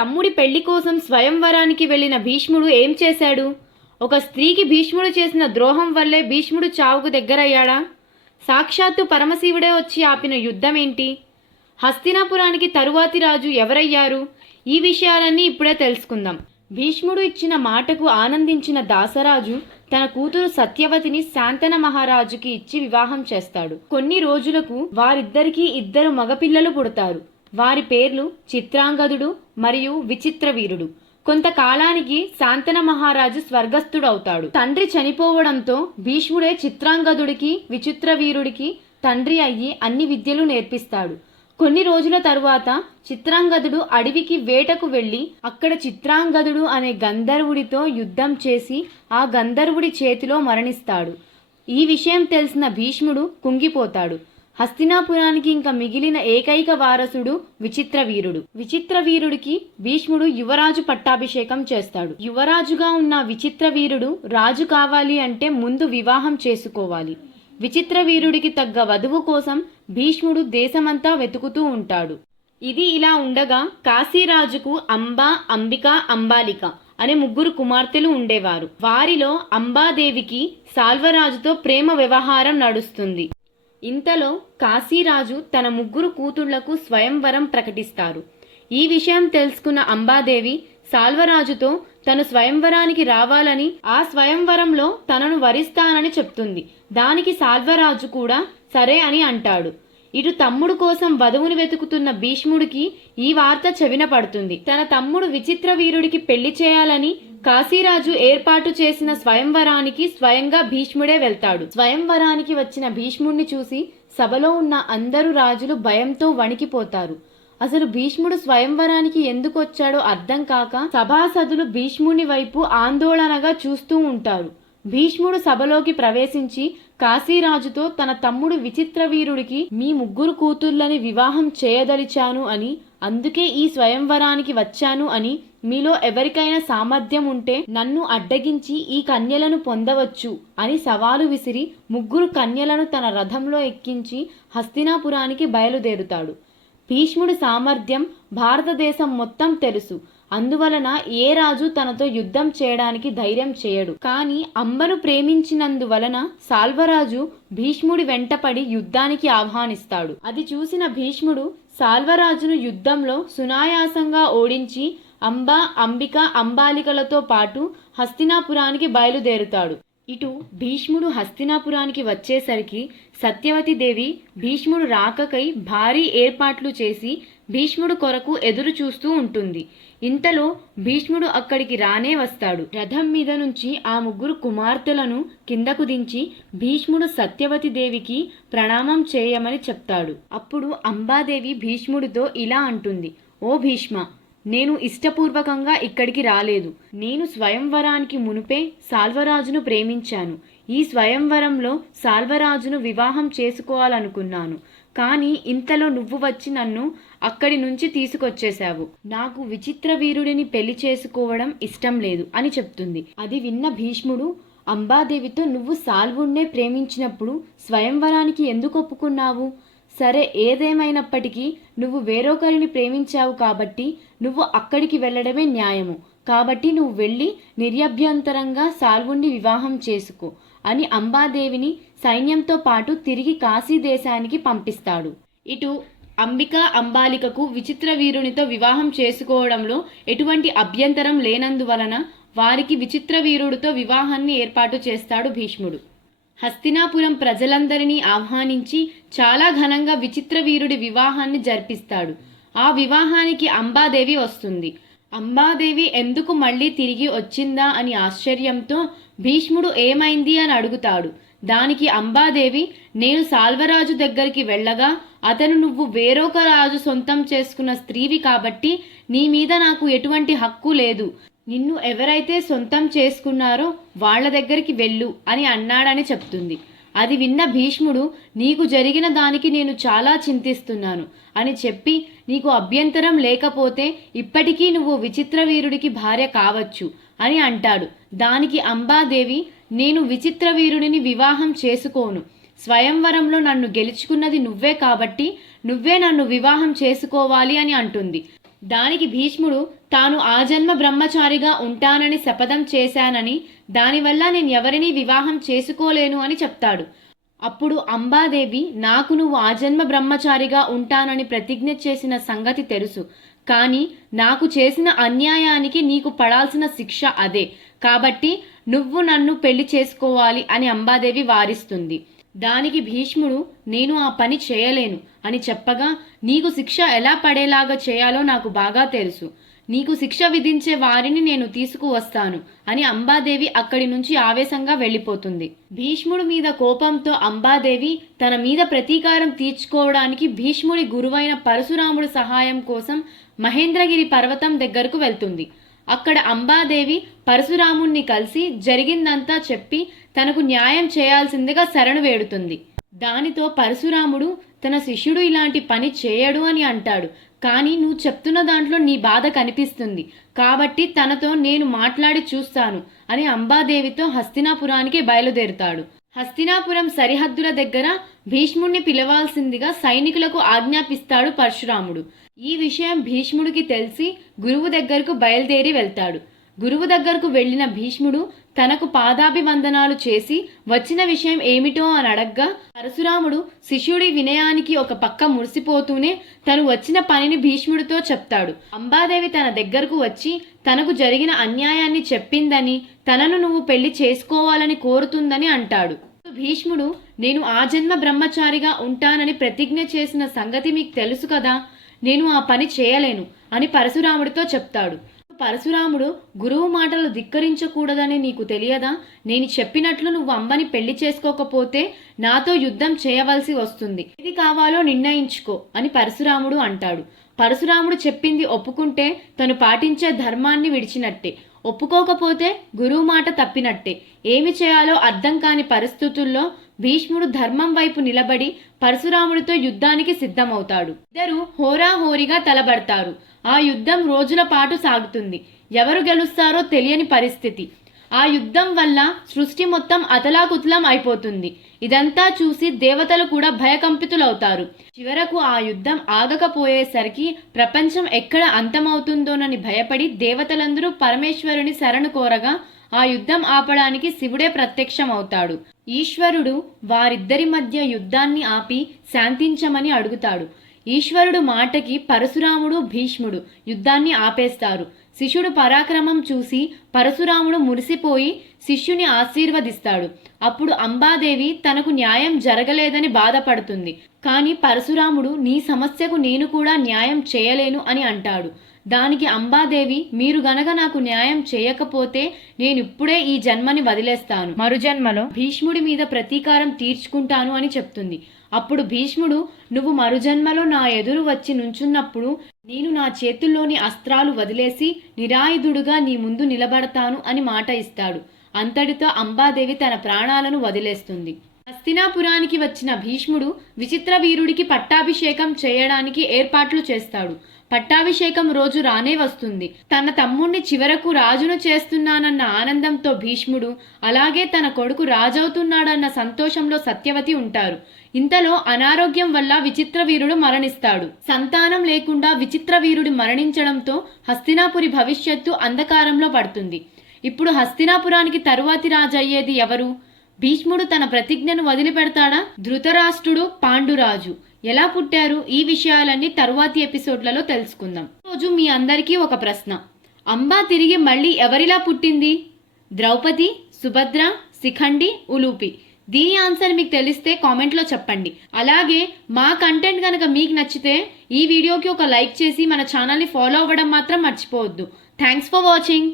తమ్ముడి పెళ్ళి కోసం స్వయంవరానికి వెళ్ళిన భీష్ముడు ఏం చేశాడు? ఒక స్త్రీకి భీష్ముడు చేసిన ద్రోహం వల్లే భీష్ముడు చావుకు దగ్గరయ్యాడా? సాక్షాత్తు పరమశివుడే వచ్చి ఆపిన యుద్ధమేంటి? హస్తినాపురానికి తరువాతి రాజు ఎవరయ్యారు? ఈ విషయాలన్నీ ఇప్పుడే తెలుసుకుందాం. భీష్ముడు ఇచ్చిన మాటకు ఆనందించిన దాసరాజు తన కూతురు సత్యవతిని శాంతన మహారాజుకి ఇచ్చి వివాహం చేస్తాడు. కొన్ని రోజులకు వారిద్దరికీ ఇద్దరు మగపిల్లలు పుడతారు. వారి పేర్లు చిత్రాంగదుడు మరియు విచిత్రవీరుడు. కొంతకాలానికి శాంతన మహారాజు స్వర్గస్థుడవుతాడు. తండ్రి చనిపోవడంతో భీష్ముడే చిత్రాంగదుడికి విచిత్రవీరుడికి తండ్రి అయ్యి అన్ని విద్యలు నేర్పిస్తాడు. కొన్ని రోజుల తరువాత చిత్రాంగదుడు అడవికి వేటకు వెళ్ళి అక్కడ చిత్రాంగదుడు అనే గంధర్వుడితో యుద్ధం చేసి ఆ గంధర్వుడి చేతిలో మరణిస్తాడు. ఈ విషయం తెలిసిన భీష్ముడు కుంగిపోతాడు. హస్తినాపురానికి ఇంకా మిగిలిన ఏకైక వారసుడు విచిత్రవీరుడు విచిత్రవీరుడికి భీష్ముడు యువరాజు పట్టాభిషేకం చేస్తాడు. యువరాజుగా ఉన్న విచిత్రవీరుడు రాజు కావాలి అంటే ముందు వివాహం చేసుకోవాలి. విచిత్ర వీరుడికి తగ్గ వధువు కోసం భీష్ముడు దేశమంతా వెతుకుతూ ఉంటాడు. ఇది ఇలా ఉండగా కాశీరాజుకు అంబా అంబిక అంబాలిక అనే ముగ్గురు కుమార్తెలు ఉండేవారు. వారిలో అంబాదేవికి సాల్వరాజుతో ప్రేమ వ్యవహారం నడుస్తుంది. ఇంతలో కాశీరాజు తన ముగ్గురు కూతుళ్ళకు స్వయంవరం ప్రకటిస్తారు. ఈ విషయం తెలుసుకున్న అంబాదేవి సాల్వరాజుతో తను స్వయంవరానికి రావాలని ఆ స్వయంవరంలో తనను వరిస్తానని చెప్తుంది. దానికి సాల్వరాజు కూడా సరే అని అంటాడు. ఇటు తమ్ముడు కోసం వధువుని వెతుకుతున్న భీష్ముడికి ఈ వార్త చెవిన పడుతుంది తన తమ్ముడు విచిత్ర వీరుడికి పెళ్ళి చేయాలని కాశీరాజు ఏర్పాటు చేసిన స్వయంవరానికి స్వయంగా భీష్ముడే వెళ్తాడు. స్వయంవరానికి వచ్చిన భీష్ముడిని చూసి సభలో ఉన్న అందరు రాజులు భయంతో వణికిపోతారు. అసలు భీష్ముడు స్వయంవరానికి ఎందుకు వచ్చాడో అర్థం కాక సభాసదులు భీష్ముని వైపు ఆందోళనగా చూస్తూ ఉంటారు. భీష్ముడు సభలోకి ప్రవేశించి కాశీరాజుతో తన తమ్ముడు విచిత్రవీరుడికి మీ ముగ్గురు కూతుర్లని వివాహం చేయదలిచాను అని అందుకే ఈ స్వయంవరానికి వచ్చాను అని మీలో ఎవరికైనా సామర్థ్యం ఉంటే నన్ను అడ్డగించి ఈ కన్యలను పొందవచ్చు అని సవాలు విసిరి ముగ్గురు కన్యలను తన రథంలో ఎక్కించి హస్తినాపురానికి బయలుదేరుతాడు. భీష్ముడి సామర్థ్యం భారతదేశం మొత్తం తెలుసు. అందువలన ఏ రాజు తనతో యుద్ధం చేయడానికి ధైర్యం చేయడు. కానీ అంబను ప్రేమించినందువలన సాల్వరాజు భీష్ముడి వెంటపడి యుద్ధానికి ఆహ్వానిస్తాడు. అది చూసిన భీష్ముడు సాల్వరాజును యుద్ధంలో సునాయాసంగా ఓడించి అంబ అంబిక అంబాలికలతో పాటు హస్తినాపురానికి బయలుదేరుతాడు. ఇటు భీష్ముడు హస్తినాపురానికి వచ్చేసరికి సత్యవతి దేవి భీష్ముడు రాకకై భారీ ఏర్పాట్లు చేసి భీష్ముడు కొరకు ఎదురు చూస్తూ ఉంటుంది. ఇంతలో భీష్ముడు అక్కడికి రానే వస్తాడు. రథం మీద నుంచి ఆ ముగ్గురు కుమార్తెలను కిందకు దించి భీష్ముడు సత్యవతి దేవికి ప్రణామం చేయమని చెప్తాడు. అప్పుడు అంబాదేవి భీష్ముడితో ఇలా అంటుంది. ఓ భీష్మ నేను ఇష్టపూర్వకంగా ఇక్కడికి రాలేదు. నేను స్వయంవరానికి మునుపే సాల్వరాజును ప్రేమించాను. ఈ స్వయంవరంలో సాల్వరాజును వివాహం చేసుకోవాలనుకున్నాను. కానీ ఇంతలో నువ్వు వచ్చి నన్ను అక్కడి నుంచి తీసుకొచ్చేశావు. నాకు విచిత్ర వీరుడిని పెళ్ళి చేసుకోవడం ఇష్టం లేదు అని చెప్తుంది. అది విన్న భీష్ముడు అంబాదేవితో నువ్వు సాల్వుణ్ణే ప్రేమించినప్పుడు స్వయంవరానికి ఎందుకు ఒప్పుకున్నావు? సరే ఏదేమైనప్పటికీ నువ్వు వేరొకరిని ప్రేమించావు కాబట్టి నువ్వు అక్కడికి వెళ్ళడమే న్యాయము. కాబట్టి నువ్వు వెళ్ళి నిర్యభ్యంతరంగా సాల్వుణ్ణి వివాహం చేసుకో అని అంబాదేవిని సైన్యంతో పాటు తిరిగి కాశీ దేశానికి పంపిస్తాడు. ఇటు అంబిక అంబాలికకు విచిత్ర వీరునితో వివాహం చేసుకోవడంలో ఎటువంటి అభ్యంతరం లేనందువలన వారికి విచిత్ర వీరుడితో వివాహాన్ని ఏర్పాటు చేస్తాడు భీష్ముడు. హస్తినాపురం ప్రజలందరినీ ఆహ్వానించి చాలా ఘనంగా విచిత్ర వీరుడి వివాహాన్ని జరిపిస్తాడు. ఆ వివాహానికి అంబాదేవి వస్తుంది. అంబాదేవి ఎందుకు మళ్ళీ తిరిగి వచ్చిందా అని ఆశ్చర్యంతో భీష్ముడు ఏమైంది అని అడుగుతాడు. దానికి అంబాదేవి నేను సాల్వరాజు దగ్గరికి వెళ్ళగా అతను నువ్వు వేరొక రాజు సొంతం చేసుకున్న స్త్రీవి కాబట్టి నీ మీద నాకు ఎటువంటి హక్కు లేదు. నిన్ను ఎవరైతే సొంతం చేసుకున్నారో వాళ్ళ దగ్గరికి వెళ్ళు అని అన్నాడని చెప్తుంది. అది విన్న భీష్ముడు నీకు జరిగిన దానికి నేను చాలా చింతిస్తున్నాను అని చెప్పి నీకు అభ్యంతరం లేకపోతే ఇప్పటికీ నువ్వు విచిత్ర వీరుడికి భార్య కావచ్చు అని అంటాడు. దానికి అంబాదేవి నేను విచిత్ర వీరుడిని వివాహం చేసుకోను. స్వయంవరంలో నన్ను గెలుచుకున్నది నువ్వే కాబట్టి నువ్వే నన్ను వివాహం చేసుకోవాలి అని అంటుంది. దానికి భీష్ముడు తాను ఆ జన్మ బ్రహ్మచారిగా ఉంటానని శపథం చేశానని దానివల్ల నేను ఎవరినీ వివాహం చేసుకోలేను అని చెప్తాడు. అప్పుడు అంబాదేవి నాకు నువ్వు ఆజన్మ బ్రహ్మచారిగా ఉంటానని ప్రతిజ్ఞ చేసిన సంగతి తెలుసు. కానీ నాకు చేసిన అన్యాయానికి నీకు పడాల్సిన శిక్ష అదే. కాబట్టి నువ్వు నన్ను పెళ్ళి చేసుకోవాలి అని అంబాదేవి వారిస్తుంది. దానికి భీష్ముడు నేను ఆ పని చేయలేను అని చెప్పగా నీకు శిక్ష ఎలా పడేలాగా చేయాలో నాకు బాగా తెలుసు. నీకు శిక్ష విధించే వారిని నేను తీసుకువస్తాను అని అంబాదేవి అక్కడి నుంచి ఆవేశంగా వెళ్ళిపోతుంది. భీష్ముడి మీద కోపంతో అంబాదేవి తన మీద ప్రతీకారం తీర్చుకోవడానికి భీష్ముడి గురువైన పరశురాముడి సహాయం కోసం మహేంద్రగిరి పర్వతం దగ్గరకు వెళ్తుంది. అక్కడ అంబాదేవి పరశురాముణ్ణి కలిసి జరిగిందంతా చెప్పి తనకు న్యాయం చేయాల్సిందిగా శరణు వేడుతుంది. దానితో పరశురాముడు తన శిష్యుడు ఇలాంటి పని చేయడు అని అంటాడు. కానీ నువ్వు చెప్తున్న దాంట్లో నీ బాధ కనిపిస్తుంది. కాబట్టి తనతో నేను మాట్లాడి చూస్తాను అని అంబాదేవితో హస్తినాపురానికి బయలుదేరుతాడు. హస్తినాపురం సరిహద్దుల దగ్గర భీష్ముడిని పిలవాల్సిందిగా సైనికులకు ఆజ్ఞాపిస్తాడు పరశురాముడు. ఈ విషయం భీష్ముడికి తెలిసి గురువు దగ్గరకు బయలుదేరి వెళ్తాడు. గురువు దగ్గరకు వెళ్ళిన భీష్ముడు తనకు పాదాభివందనాలు చేసి వచ్చిన విషయం ఏమిటో అని అడగ్గా పరశురాముడు శిష్యుడి వినయానికి ఒక పక్క మురిసిపోతూనే తను వచ్చిన పనిని భీష్ముడితో చెప్తాడు. అంబాదేవి తన దగ్గరకు వచ్చి తనకు జరిగిన అన్యాయాన్ని చెప్పిందని తనను నువ్వు పెళ్ళి చేసుకోవాలని కోరుతుందని అంటాడు. భీష్ముడు నేను ఆ జన్మ బ్రహ్మచారిగా ఉంటానని ప్రతిజ్ఞ చేసిన సంగతి మీకు తెలుసు కదా నేను ఆ పని చేయలేను అని పరశురాముడితో చెప్తాడు. పరశురాముడు గురువు మాటలు ధిక్కరించకూడదని నీకు తెలియదా? నేను చెప్పినట్లు నువ్వు అమ్మని పెళ్ళి చేసుకోకపోతే నాతో యుద్ధం చేయవలసి వస్తుంది. ఏది కావాలో నిర్ణయించుకో అని పరశురాముడు అంటాడు. పరశురాముడు చెప్పింది ఒప్పుకుంటే తను పాటించే ధర్మాన్ని విడిచినట్టే. ఒప్పుకోకపోతే గురువు మాట తప్పినట్టే. ఏమి చేయాలో అర్థం కాని పరిస్థితుల్లో భీష్ముడు ధర్మం వైపు నిలబడి పరశురాముడితో యుద్ధానికి సిద్ధమవుతాడు. ఇద్దరు హోరాహోరీగా తలబడతారు. ఆ యుద్ధం రోజుల పాటు సాగుతుంది. ఎవరు గెలుస్తారో తెలియని పరిస్థితి. ఆ యుద్ధం వల్ల సృష్టి మొత్తం అతలాకుతలం అయిపోతుంది. ఇదంతా చూసి దేవతలు కూడా భయకంపితులవుతారు. చివరకు ఆ యుద్ధం ఆగకపోయేసరికి ప్రపంచం ఎక్కడ అంతమవుతుందోనని భయపడి దేవతలందరూ పరమేశ్వరుని శరణు కోరగా ఆ యుద్ధం ఆపడానికి శివుడే ప్రత్యక్షమవుతాడు. ఈశ్వరుడు వారిద్దరి మధ్య యుద్ధాన్ని ఆపి శాంతించమని అడుగుతాడు. ఈశ్వరుడు మాటకి పరశురాముడు భీష్ముడు యుద్ధాన్ని ఆపేస్తారు. శిష్యుడు పరాక్రమం చూసి పరశురాముడు మురిసిపోయి శిష్యుని ఆశీర్వదిస్తాడు. అప్పుడు అంబాదేవి తనకు న్యాయం జరగలేదని బాధపడుతుంది. కానీ పరశురాముడు నీ సమస్యకు నేను కూడా న్యాయం చేయలేను అని అంటాడు. దానికి అంబాదేవి మీరు గనక నాకు న్యాయం చేయకపోతే నేను ఇప్పుడే ఈ జన్మని వదిలేస్తాను. మరుజన్మలో భీష్ముడి మీద ప్రతీకారం తీర్చుకుంటాను అని చెప్తుంది. అప్పుడు భీష్ముడు నువ్వు మరుజన్మలో నా ఎదురు వచ్చి నుంచున్నప్పుడు నేను నా చేతుల్లోని అస్త్రాలు వదిలేసి నిరాయుధుడుగా నీ ముందు నిలబడతాను అని మాట ఇస్తాడు. అంతటితో అంబాదేవి తన ప్రాణాలను వదిలేస్తుంది. హస్తినాపురానికి వచ్చిన భీష్ముడు విచిత్ర వీరుడికి పట్టాభిషేకం చేయడానికి ఏర్పాట్లు చేస్తాడు. పట్టాభిషేకం రోజు రానే వస్తుంది. తన తమ్ముణ్ణి చివరకు రాజును చేస్తున్నానన్న ఆనందంతో భీష్ముడు అలాగే తన కొడుకు రాజవుతున్నాడన్న సంతోషంలో సత్యవతి ఉంటారు. ఇంతలో అనారోగ్యం వల్ల విచిత్ర వీరుడు మరణిస్తాడు. సంతానం లేకుండా విచిత్ర వీరుడు మరణించడంతో హస్తినాపురి భవిష్యత్తు అంధకారంలో పడుతుంది. ఇప్పుడు హస్తినాపురానికి తరువాతి రాజయ్యేది ఎవరు? భీష్ముడు తన ప్రతిజ్ఞను వదిలిపెడతాడా? ధృతరాష్ట్రుడు పాండురాజు. ఎలా పుట్టారు? ఈ విషయాలన్నీ తరువాతి ఎపిసోడ్లలో తెలుసుకుందాం. రోజు మీ అందరికీ ఒక ప్రశ్న. అంబా తిరిగి మళ్ళీ ఎవరిలా పుట్టింది? ద్రౌపది సుభద్ర శిఖండి ఉలూపి. దీని ఆన్సర్ మీకు తెలిస్తే కామెంట్లో చెప్పండి. అలాగే మా కంటెంట్ కనుక మీకు నచ్చితే ఈ వీడియోకి ఒక లైక్ చేసి మన ఛానల్ని ఫాలో అవ్వడం మాత్రం మర్చిపోవద్దు. Thanks for watching.